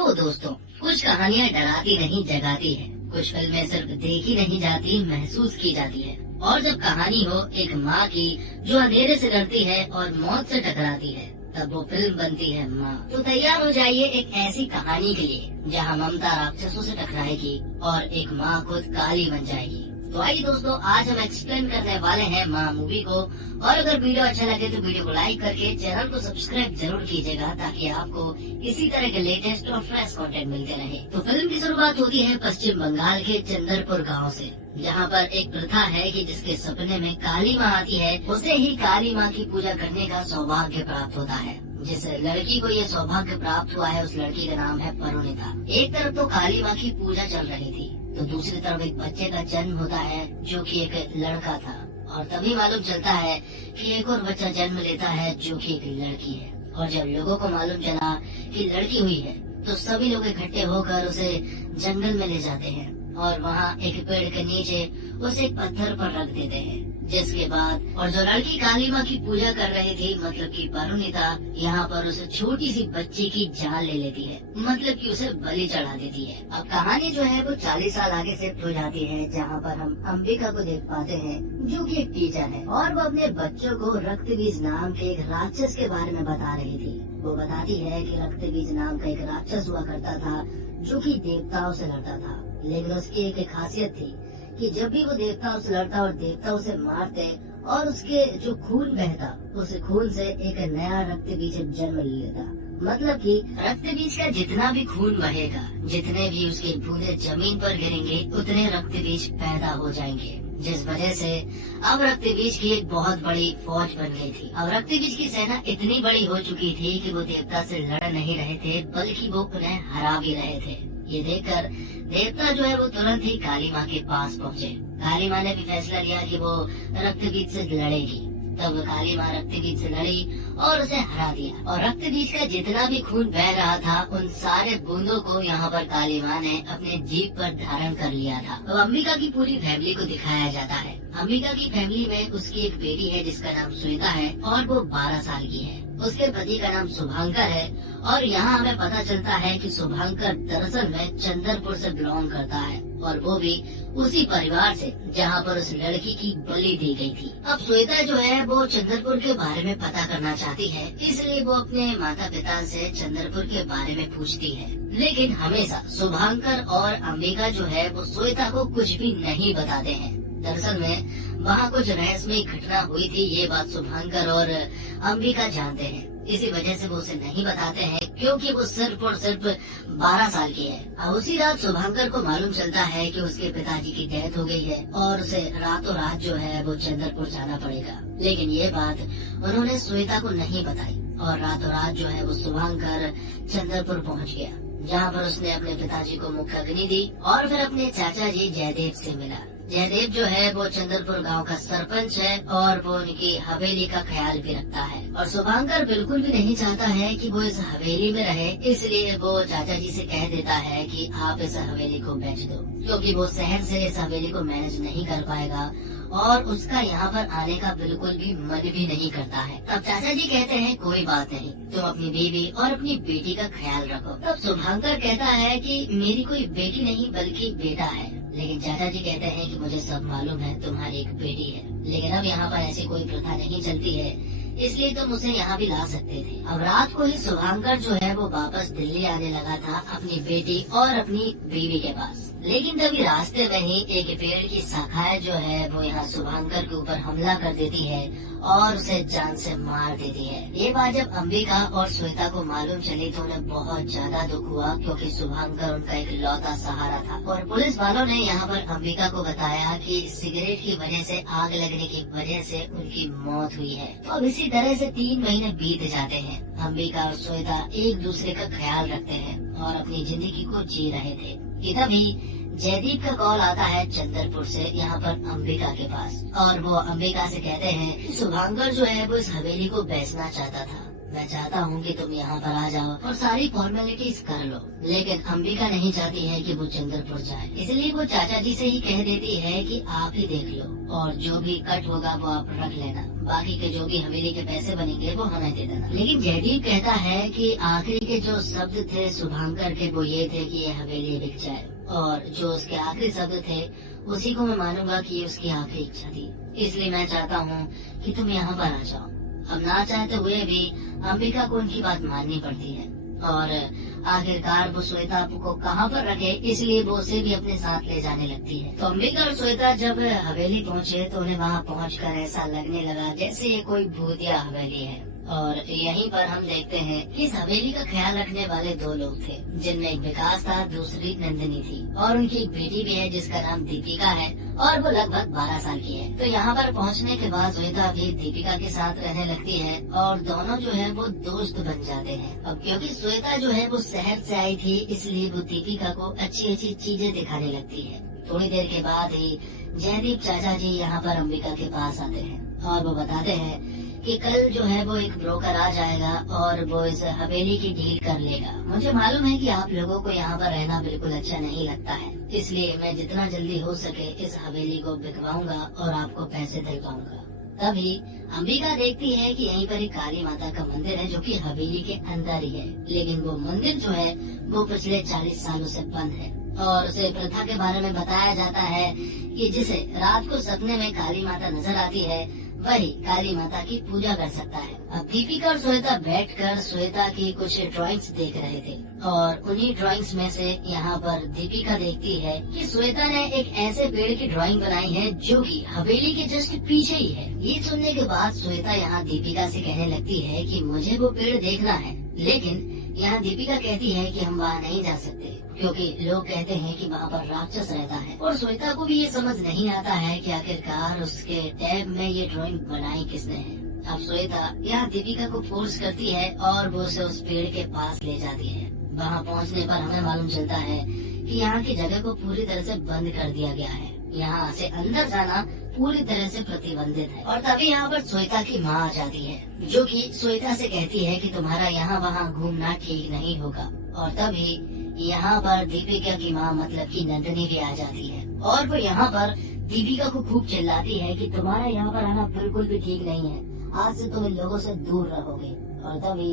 तो दोस्तों, कुछ कहानियाँ डराती नहीं जगाती है, कुछ फिल्में सिर्फ देखी नहीं जाती महसूस की जाती है। और जब कहानी हो एक माँ की जो अंधेरे से लड़ती है और मौत से टकराती है, तब वो फिल्म बनती है माँ। तो तैयार हो जाइए एक ऐसी कहानी के लिए जहाँ ममता राक्षसों से टकराएगी और एक माँ खुद काली बन जाएगी। तो आइए दोस्तों, आज हम एक्सप्लेन करने वाले हैं माँ मूवी को। और अगर वीडियो अच्छा लगे तो वीडियो को लाइक करके चैनल को सब्सक्राइब जरूर कीजिएगा, ताकि आपको इसी तरह के लेटेस्ट और फ्रेश कंटेंट मिलते रहे। तो फिल्म की शुरुआत होती है पश्चिम बंगाल के चंद्रपुर गांव से, जहां पर एक प्रथा है कि जिसके सपने में काली माँ आती है, उसे ही काली माँ की पूजा करने का सौभाग्य प्राप्त होता है। जिस लड़की को ये सौभाग्य प्राप्त हुआ है, उस लड़की का नाम है परुणिता। एक तरफ तो काली माँ की पूजा चल रही थी, तो दूसरी तरफ एक बच्चे का जन्म होता है जो कि एक लड़का था। और तभी मालूम चलता है कि एक और बच्चा जन्म लेता है जो कि एक लड़की है। और जब लोगों को मालूम चला कि लड़की हुई है, तो सभी लोग इकट्ठे होकर उसे जंगल में ले जाते हैं और वहाँ एक पेड़ के नीचे उसे एक पत्थर पर रख देते हैं। जिसके बाद और जो लड़की काली माँ की पूजा कर रही थी, मतलब कि परुणिता, यहाँ पर उस छोटी सी बच्ची की जान ले लेती है, मतलब कि उसे बलि चढ़ा देती है। अब कहानी जो है वो 40 साल आगे शिफ्ट हो जाती है, जहाँ पर हम अंबिका को देख पाते हैं जो कि एक टीचर है, और वो अपने बच्चों को रक्तबीज नाम के एक राक्षस के बारे में बता रही थी। वो बताती है कि रक्तबीज नाम का एक राक्षस हुआ करता था जो कि देवताओं से लड़ता था, लेकिन उसकी एक खासियत थी कि जब भी वो देवताओं से लड़ता और देवता उसे मारते और उसके जो खून बहता, उस खून से एक नया रक्तबीज जन्म ले लेता। मतलब कि रक्तबीज का जितना भी खून बहेगा, जितने भी उसके बूंदे जमीन पर गिरेंगे, उतने रक्तबीज पैदा हो जाएंगे। जिस वजह से अब रक्तबीज की एक बहुत बड़ी फौज बन गई थी। अब रक्तबीज की सेना इतनी बड़ी हो चुकी थी कि वो देवता से लड़ नहीं रहे थे, बल्कि वो उन्हें हरा भी रहे थे। ये देखकर देवता जो है वो तुरंत ही काली माँ के पास पहुँचे। काली माँ ने भी फैसला लिया कि वो रक्तबीज से लड़ेगी। तब काली माँ रक्तबीज से लड़ी और उसे हरा दिया। और रक्तबीज का जितना भी खून बह रहा था, उन सारे बूंदों को यहाँ पर काली माँ ने अपने जीभ पर धारण कर लिया था। अब अंबिका की पूरी फैमिली को दिखाया जाता है। अंबिका की फैमिली में उसकी एक बेटी है जिसका नाम श्वेता है और वो 12 साल की है। उसके पति का नाम शुभांकर है, और यहाँ हमें पता चलता है कि शुभांकर दरअसल में चंद्रपुर से बिलोंग करता है, और वो भी उसी परिवार से जहाँ पर उस लड़की की बलि दी गई थी। अब श्वेता जो है वो चंद्रपुर के बारे में पता करना चाहती है, इसलिए वो अपने माता पिता से चंद्रपुर के बारे में पूछती है। लेकिन हमेशा शुभांकर और अंबिका जो है वो श्वेता को कुछ भी नहीं बताते हैं। दरअसल में वहाँ कुछ रहस्यमय घटना हुई थी, ये बात शुभांकर और अंबिका जानते हैं। इसी वजह से वो उसे नहीं बताते हैं, क्योंकि वो सिर्फ और सिर्फ 12 साल की है। और उसी रात शुभांकर को मालूम चलता है कि उसके पिताजी की डेथ हो गई है और उसे रातों रात जो है वो चंद्रपुर जाना पड़ेगा। लेकिन ये बात उन्होंने श्वेता को नहीं बताई, और रातों रात जो है वो शुभांकर चंद्रपुर पहुँच गया, जहाँ पर उसने अपने पिताजी को मुखाग्नि दी और फिर अपने चाचा जी जयदेव से मिला। जयदेव जो है वो चंद्रपुर गांव का सरपंच है और वो उनकी हवेली का ख्याल भी रखता है। और शुभांकर बिल्कुल भी नहीं चाहता है कि वो इस हवेली में रहे, इसलिए वो चाचा जी से कह देता है कि आप इस हवेली को बेच दो, क्योंकि वो शहर से इस हवेली को मैनेज नहीं कर पाएगा और उसका यहाँ पर आने का बिल्कुल भी मन भी नहीं करता है। तब चाचा जी कहते हैं कोई बात नहीं, तुम अपनी बीवी और अपनी बेटी का ख्याल रखो। तब शुभांकर कहता है कि मेरी कोई बेटी नहीं बल्कि बेटा है। लेकिन चाचा जी कहते हैं कि मुझे सब मालूम है, तुम्हारी एक बेटी है, लेकिन अब यहाँ पर ऐसी कोई प्रथा नहीं चलती है, इसलिए तुम उसे यहाँ भी ला सकते थे। अब रात को ही शुभांकर जो है वो वापस दिल्ली आने लगा था अपनी बेटी और अपनी बीवी के पास। लेकिन तभी रास्ते में ही एक पेड़ की शाखाएं जो है वो यहाँ शुभांकर के ऊपर हमला कर देती है और उसे जान से मार देती है। ये बात जब अंबिका और श्वेता को मालूम चली तो उन्हें बहुत ज्यादा दुख हुआ, क्योंकि शुभांकर उनका एक लौता सहारा था। और पुलिस वालों ने यहाँ पर अंबिका को बताया कि सिगरेट की वजह से, आग लगने की वजह से उनकी मौत हुई है। तो अब इसी तरह से 3 महीने बीत जाते हैं। अंबिका और श्वेता एक दूसरे का ख्याल रखते हैं और अपनी जिंदगी को जी रहे थे कि तभी जयदीप का कॉल आता है चंद्रपुर से यहाँ पर अंबिका के पास, और वो अंबिका से कहते हैं कि शुभांकर जो है वो इस हवेली को बेचना चाहता था, मैं चाहता हूँ कि तुम यहाँ पर आ जाओ और सारी फॉर्मेलिटीज कर लो। लेकिन अंबिका नहीं चाहती है कि वो चंद्रपुर जाए, इसलिए वो चाचा जी से ही कह देती है कि आप ही देख लो और जो भी कट होगा वो आप रख लेना, बाकी के जो भी हवेली के पैसे बनेंगे वो हमें दे देना। लेकिन जयदीप कहता है कि आखिरी के जो शब्द थे शुभांकर के वो ये थे कि ये हवेली बिक जाए, और जो उसके आखिरी शब्द थे उसी को मैं मानूंगा कि ये उसकी आखिरी इच्छा थी। इसलिए मैं चाहता हूँ कि तुम यहाँ पर आ जाओ। अब ना चाहते हुए भी अंबिका को उनकी बात माननी पड़ती है और आखिरकार वो श्वेता को कहाँ पर रखे, इसलिए वो उसे भी अपने साथ ले जाने लगती है। तो अंबिका और श्वेता जब हवेली पहुँचे तो उन्हें वहाँ पहुँचकर ऐसा लगने लगा जैसे ये कोई भूतिया हवेली है। और यहीं पर हम देखते हैं कि इस हवेली का ख्याल रखने वाले दो लोग थे, जिनमें एक विकास था, दूसरी नंदिनी थी, और उनकी एक बेटी भी है जिसका नाम दीपिका है और वो लगभग 12 साल की है। तो यहाँ पर पहुँचने के बाद श्वेता भी दीपिका के साथ रहने लगती है और दोनों जो है वो दोस्त बन जाते हैं। अब क्योंकि श्वेता जो है वो शहर से आई थी, इसलिए वो दीपिका को अच्छी अच्छी चीजें दिखाने लगती है। थोड़ी देर के बाद ही जयदीप चाचा जी यहाँ पर अंबिका के पास आते हैं और वो बताते हैं कि कल जो है वो एक ब्रोकर आ जाएगा और वो इस हवेली की डील कर लेगा। मुझे मालूम है कि आप लोगों को यहाँ पर रहना बिल्कुल अच्छा नहीं लगता है, इसलिए मैं जितना जल्दी हो सके इस हवेली को बिकवाऊंगा और आपको पैसे दिलवाऊंगा। तभी अंबिका देखती है कि यहीं पर एक काली माता का मंदिर है जो कि हवेली के अंदर ही है, लेकिन वो मंदिर जो है वो पिछले 40 सालों से बंद है और उसे प्रथा के बारे में बताया जाता है कि जिसे रात को सपने में काली माता नजर आती है वही काली माता की पूजा कर सकता है। अब दीपिका और श्वेता बैठकर श्वेता की कुछ ड्राइंग्स देख रहे थे और उन्हीं ड्राइंग्स में से यहाँ पर दीपिका देखती है कि श्वेता ने एक ऐसे पेड़ की ड्राइंग बनाई है जो कि हवेली के जस्ट पीछे ही है। ये सुनने के बाद श्वेता यहाँ दीपिका से कहने लगती है कि मुझे वो पेड़ देखना है, लेकिन यहाँ दीपिका कहती है कि हम वहाँ नहीं जा सकते क्योंकि लोग कहते हैं कि वहाँ पर राक्षस रहता है। और श्वेता को भी ये समझ नहीं आता है कि आखिरकार उसके टैब में ये ड्राइंग बनाई किसने है। अब श्वेता यहाँ दीपिका को फोर्स करती है और वो उसे उस पेड़ के पास ले जाती है। वहाँ पहुँचने पर हमें मालूम चलता है कि यहाँ की जगह को पूरी तरह से बंद कर दिया गया है, यहाँ से अंदर जाना पूरी तरह से प्रतिबंधित है। और तभी यहाँ पर श्वेता की माँ आ जाती है जो कि श्वेता से कहती है कि तुम्हारा यहाँ वहाँ घूमना ठीक नहीं होगा। और तभी यहाँ पर दीपिका की माँ मतलब कि नंदिनी भी आ जाती है और वो यहाँ पर दीपिका को खूब चिल्लाती है कि तुम्हारा यहाँ पर आना बिल्कुल भी ठीक नहीं है, आज से तुम इन लोगों से दूर रहोगे। और तभी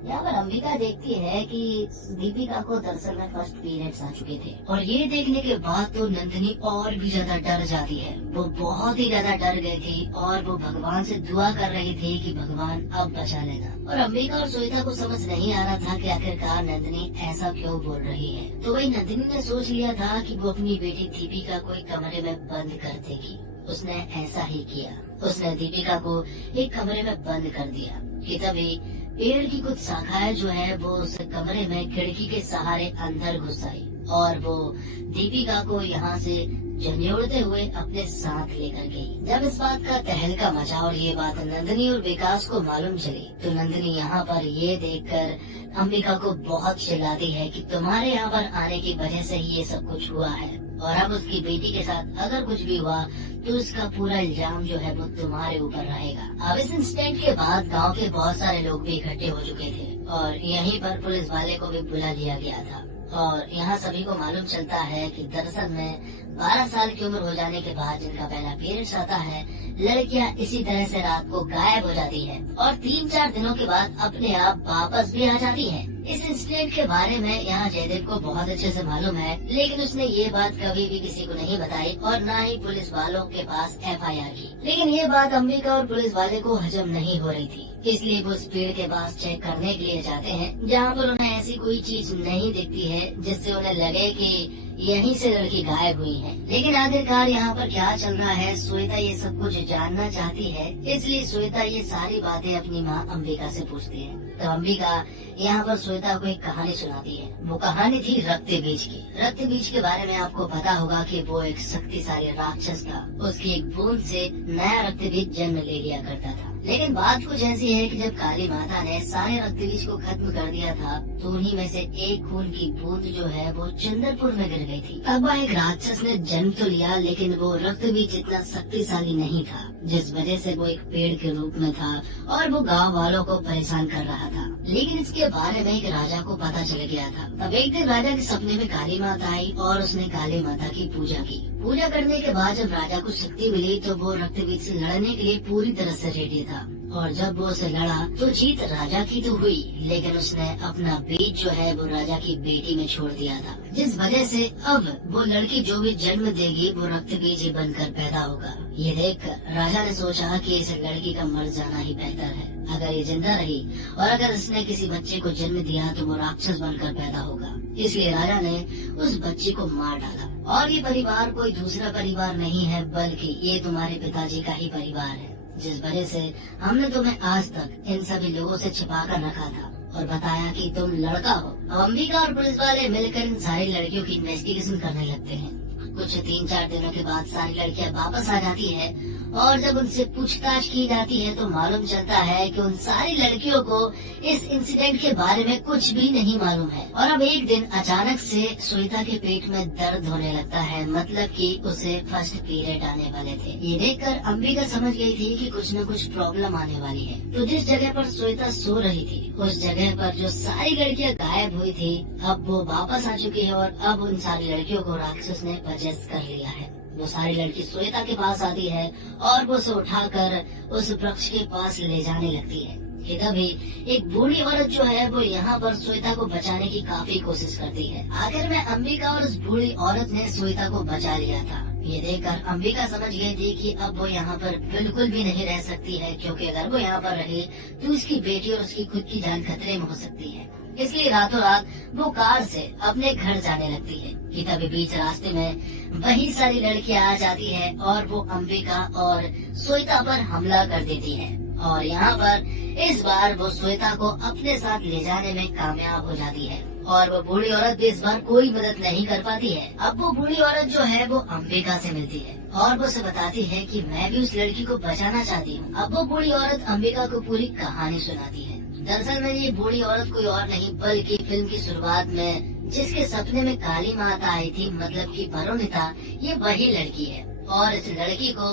यहाँ पर अंबिका देखती है कि दीपिका को दरअसल में फर्स्ट पीरियड्स आ चुके थे और ये देखने के बाद तो नंदिनी और भी ज्यादा डर जाती है। वो बहुत ही ज्यादा डर गई थी और वो भगवान से दुआ कर रही थी कि भगवान अब बचा लेना। और अंबिका और श्वेता को समझ नहीं आ रहा था कि आखिरकार नंदिनी ऐसा क्यों बोल रही है। तो वही नंदिनी ने सोच लिया था कि वो अपनी बेटी दीपिका को एक कमरे में बंद कर देगी। उसने ऐसा ही किया, उसने दीपिका को एक कमरे में बंद कर दिया कि तभी पेड़ की कुछ शाखाएं जो है वो उस कमरे में खिड़की के सहारे अंदर घुस आई और वो दीपिका को यहाँ से झंझोड़ते हुए अपने साथ लेकर गई। जब इस बात का तहलका मचा और ये बात नंदिनी और विकास को मालूम चली तो नंदिनी यहाँ पर ये देखकर अंबिका को बहुत चिल्लाती है कि तुम्हारे यहाँ पर आने की वजह से ही ये सब कुछ हुआ है और अब उसकी बेटी के साथ अगर कुछ भी हुआ तो इसका पूरा इल्जाम जो है वो तुम्हारे ऊपर रहेगा। अब इस इंसिडेंट के बाद गांव के बहुत सारे लोग भी इकट्ठे हो चुके थे और यहीं पर पुलिस वाले को भी बुला लिया गया था और यहाँ सभी को मालूम चलता है कि दरअसल में 12 साल की उम्र हो जाने के बाद जिनका पहला पीरियड्स आता है, लड़कियाँ इसी तरह से रात को गायब हो जाती है और 3-4 दिनों के बाद अपने आप वापस भी आ जाती है। इस इंसिडेंट के बारे में यहाँ जयदेव को बहुत अच्छे से मालूम है, लेकिन उसने ये बात कभी भी किसी को नहीं बताई और न ही पुलिस वालों के पास FIR की। लेकिन ये बात अंबिका और पुलिस वाले को हजम नहीं हो रही थी, इसलिए वो उस पेड़ के पास चेक करने के लिए जाते हैं जहाँ पर उन्हें ऐसी कोई चीज नहीं दिखती है जिससे उन्हें लगे कि यहीं से लड़की गायब हुई है। लेकिन आखिरकार यहाँ पर क्या चल रहा है, श्वेता ये सब कुछ जानना चाहती है, इसलिए श्वेता ये सारी बातें अपनी माँ अंबिका से पूछती है। तो अंबिका यहाँ पर श्वेता को एक कहानी सुनाती है। वो कहानी थी रक्त बीज की। रक्त बीज के बारे में आपको पता होगा कि वो एक शक्तिशाली राक्षस था। उसकी एक बूंद से नया रक्त बीज जन्म ले लिया करता था, लेकिन बात कुछ ऐसी है कि जब काली माता ने सारे रक्तबीज को खत्म कर दिया था तो उन्हीं में से एक खून की बूंद जो है वो चंद्रपुर में गिर गई थी। अब एक राक्षस ने जन्म तो लिया, लेकिन वो रक्तबीज इतना शक्तिशाली नहीं था, जिस वजह से वो एक पेड़ के रूप में था और वो गांव वालों को परेशान कर रहा था। लेकिन इसके बारे में एक राजा को पता चल गया था। तब एक दिन राजा के सपने में काली माता आई और उसने काली माता की पूजा की। पूजा करने के बाद जब राजा को शक्ति मिली तो वो रक्तबीज से लड़ने के लिए पूरी तरह से रेडी था। और जब वो उसे लड़ा तो जीत राजा की तो हुई, लेकिन उसने अपना बीज जो है वो राजा की बेटी में छोड़ दिया था, जिस वजह से अब वो लड़की जो भी जन्म देगी वो रक्तबीज ही बनकर पैदा होगा। ये देखकर राजा ने सोचा कि इस लड़की का मर जाना ही बेहतर है। अगर ये जिंदा रही और अगर इसने किसी बच्चे को जन्म दिया तो वो राक्षस बनकर पैदा होगा। इसलिए राजा ने उस बच्ची को मार डाला। और ये परिवार कोई दूसरा परिवार नहीं है, बल्कि ये तुम्हारे पिताजी का ही परिवार है, जिस वजह से हमने तुम्हें आज तक इन सभी लोगों से छिपा कर रखा था और बताया कि तुम लड़का हो। अब अंबिका और पुलिस वाले मिलकर इन सारी लड़कियों की इन्वेस्टिगेशन करने लगते हैं। कुछ 3-4 दिनों के बाद सारी लड़कियां वापस आ जाती है और जब उनसे पूछताछ की जाती है तो मालूम चलता है कि उन सारी लड़कियों को इस इंसिडेंट के बारे में कुछ भी नहीं मालूम है। और अब एक दिन अचानक से श्वेता के पेट में दर्द होने लगता है, मतलब कि उसे फर्स्ट पीरियड आने वाले थे। ये देखकर अंबिका समझ गई थी कि कुछ न कुछ प्रॉब्लम आने वाली है। तो जिस जगह पर श्वेता सो रही थी उस जगह पर जो सारी लड़कियां गायब हुई थी अब वो वापस आ चुकी है और अब उन सारी लड़कियों को राक्षस ने पजेस कर लिया है। वो सारी लड़की श्वेता के पास आती है और वो उसे उठाकर उस वृक्ष के पास ले जाने लगती है। कि तभी एक बूढ़ी औरत जो है वो यहाँ पर श्वेता को बचाने की काफी कोशिश करती है। आखिर में अंबिका और उस बूढ़ी औरत ने श्वेता को बचा लिया था। ये देखकर अंबिका समझ गई थी कि अब वो यहाँ पर बिल्कुल भी नहीं रह सकती है, क्योंकि अगर वो यहाँ पर रहे तो उसकी बेटी और उसकी खुद की जान खतरे में हो सकती है। इसलिए रातों रात वो कार से अपने घर जाने लगती है कि तभी बीच रास्ते में वही सारी लड़कियां आ जाती है और वो अंबिका और श्वेता पर हमला कर देती है। और यहाँ पर इस बार वो श्वेता को अपने साथ ले जाने में कामयाब हो जाती है और वो बूढ़ी औरत भी इस बार कोई मदद नहीं कर पाती है। अब वो बूढ़ी औरत जो है वो अंबिका से मिलती है और वो उसे बताती है कि मैं भी उस लड़की को बचाना चाहती हूँ। अब वो बूढ़ी औरत अंबिका को पूरी कहानी सुनाती है। दरअसल में ये बूढ़ी औरत कोई और नहीं बल्कि फिल्म की शुरुआत में जिसके सपने में काली माता आई थी, मतलब कि परोनिता, ये वही लड़की है। और इस लड़की को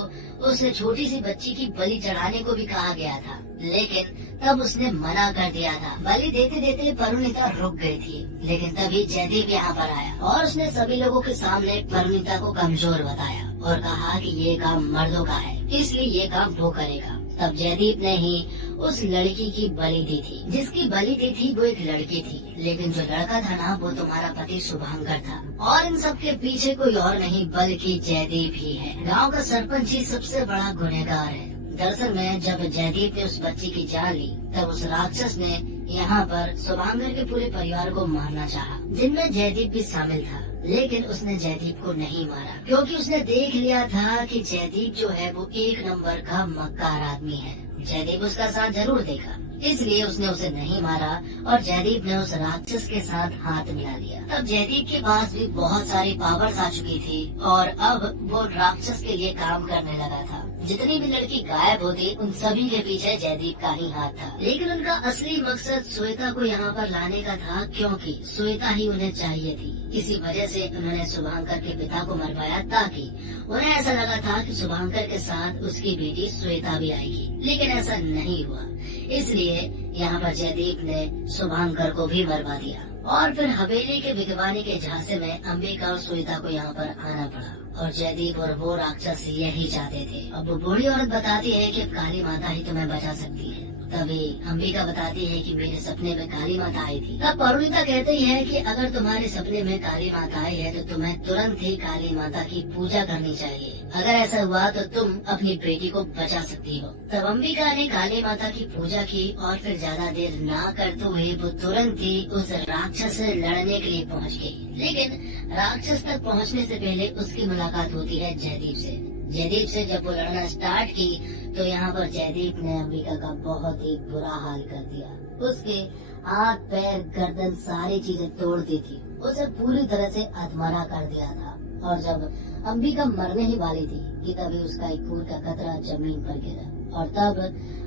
उस छोटी सी बच्ची की बलि चढ़ाने को भी कहा गया था, लेकिन तब उसने मना कर दिया था। बलि देते देते परुणिता रुक गई थी, लेकिन तभी जयदीप यहाँ पर आया और उसने सभी लोगों के सामने परुणिता को कमजोर बताया और कहा कि ये काम मर्दों का है, इसलिए ये काम वो करेगा। तब जयदीप ने ही उस लड़की की बलि दी थी। जिसकी बलि दी थी वो एक लड़की थी, लेकिन जो लड़का था ना वो तुम्हारा पति शुभांकर था। और इन सब के पीछे कोई और नहीं बल्कि जयदीप ही है। गांव का सरपंच ही सबसे बड़ा गुनहगार है। दरअसल में जब जयदीप ने उस बच्ची की जान ली तब उस राक्षस ने यहाँ पर शुभांकर के पूरे परिवार को मारना चाहा, जिनमें जयदीप भी शामिल था। लेकिन उसने जयदीप को नहीं मारा क्योंकि उसने देख लिया था कि जयदीप जो है वो 1 नंबर का मक्कार आदमी है। जयदीप उसका साथ जरूर देखा, इसलिए उसने उसे नहीं मारा और जयदीप ने उस राक्षस के साथ हाथ मिला लिया। तब जयदीप के पास भी बहुत सारी पावर्स आ चुकी थी और अब वो राक्षस के लिए काम करने लगा था। जितनी भी लड़की गायब होती उन सभी के पीछे जयदीप का ही हाथ था। लेकिन उनका असली मकसद श्वेता को यहाँ पर लाने का था, क्योंकि श्वेता ही उन्हें चाहिए थी। इसी वजह से उन्होंने शुभांकर के पिता को मरवाया ताकि उन्हें ऐसा लगा था कि शुभांकर के साथ उसकी बेटी श्वेता भी आएगी, लेकिन ऐसा नहीं हुआ। इसलिए यहाँ पर जयदीप ने शुभांकर को भी मरवा दिया और फिर हवेली के बिगवानी के झांसे में अंबिका और श्वेता को यहाँ पर आना पड़ा और जयदीप और वो राक्षस यही चाहते थे। अब वो बूढ़ी औरत बताती है कि काली माता ही तुम्हें बचा सकती है। तभी अंबिका बताती है कि मेरे सपने में काली माता आई थी। तब परुणिता कहती है कि अगर तुम्हारे सपने में काली माता आई है तो तुम्हें तुरंत ही काली माता की पूजा करनी चाहिए। अगर ऐसा हुआ तो तुम अपनी बेटी को बचा सकती हो। तब अंबिका ने काली माता की पूजा की और फिर ज्यादा देर न करते हुए वो तुरंत ही उस राक्षस से लड़ने के लिए पहुँच गयी। लेकिन राक्षस तक पहुँचने से पहले उसकी मुलाकात होती है जयदीप से। जयदीप से जब वो लड़ना स्टार्ट की तो यहाँ पर जयदीप ने अंबिका का बहुत ही बुरा हाल कर दिया। उसके हाथ पैर गर्दन सारी चीजें तोड़ दी थी, उसे पूरी तरह से अधमरा कर दिया था। और जब अंबिका मरने ही वाली थी कि तभी उसका एक खून का कतरा जमीन पर गिरा और तब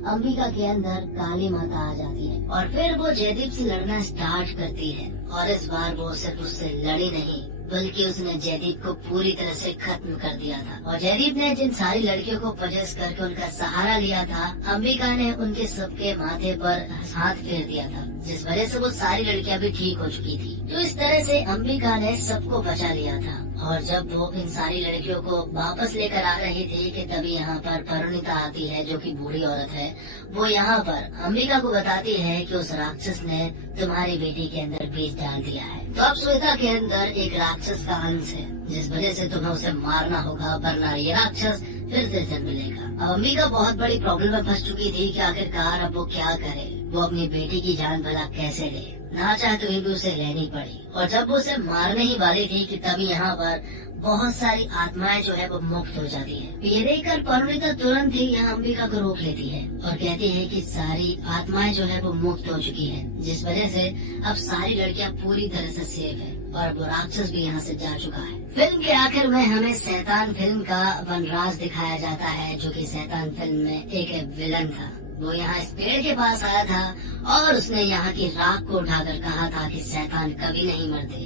अंबिका के अंदर काली माता आ जाती है और फिर वो जयदीप से लड़ना स्टार्ट करती है। और इस बार वो सिर्फ उससे लड़ी नहीं बल्कि उसने जयदीप को पूरी तरह से खत्म कर दिया था। और जयदीप ने जिन सारी लड़कियों को पजेस करके उनका सहारा लिया था, अंबिका ने उनके सबके माथे पर हाथ फेर दिया था, जिस वजह से वो सारी लड़कियां भी ठीक हो चुकी थी। तो इस तरह से अंबिका ने सबको बचा लिया था। और जब वो इन सारी लड़कियों को वापस लेकर आ रही थी कि तभी यहाँ पर परिणीता आती है, जो कि बूढ़ी औरत है। वो यहाँ पर अंबिका को बताती है कि उस राक्षस ने तुम्हारी बेटी के अंदर बीज डाल दिया है। तो अब श्वेता के अंदर एक राक्षस का अंश है, जिस वजह से तुम्हें उसे मारना होगा, वरना ये राक्षस फिर से जन्म लेगा। अब अंबिका बहुत बड़ी प्रॉब्लम में फंस चुकी थी कि आखिरकार अब वो क्या करे, वो अपनी बेटी की जान भला कैसे ले। ना चाहते हुए भी उसे लेनी पड़ी। और जब वो उसे मारने ही वाली थी कि तभी यहाँ पर बहुत सारी आत्माएं जो है वो मुक्त हो जाती है। ये देखकर परिणीता तुरंत ही यहाँ अंबिका को रोक लेती है और कहती है कि सारी आत्माएं जो है वो मुक्त हो चुकी है, जिस वजह से अब सारी लड़कियां पूरी तरह से सेफ है और वो राक्षस भी यहाँ से जा चुका है। फिल्म के आखिर में हमें शैतान फिल्म का वनराज दिखाया जाता है, जो कि शैतान फिल्म में एक विलन था। वो यहाँ इस पेड़ के पास आया था और उसने यहाँ की राख को उठाकर कहा था कि शैतान कभी नहीं मरते,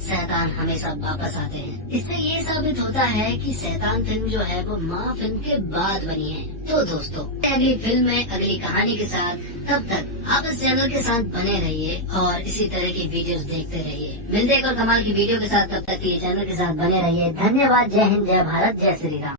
शैतान हमेशा वापस आते हैं। इससे ये साबित होता है कि शैतान फिल्म जो है वो माँ फिल्म के बाद बनी है। तो दोस्तों, अगली फिल्म में अगली कहानी के साथ, तब तक आप इस चैनल के साथ बने रहिए और इसी तरह की वीडियोस देखते रहिए। मिलते एक और कमाल की वीडियो के साथ, तब तक ये चैनल के साथ बने रहिए। धन्यवाद। जय हिंद, जय भारत, जय श्री राम।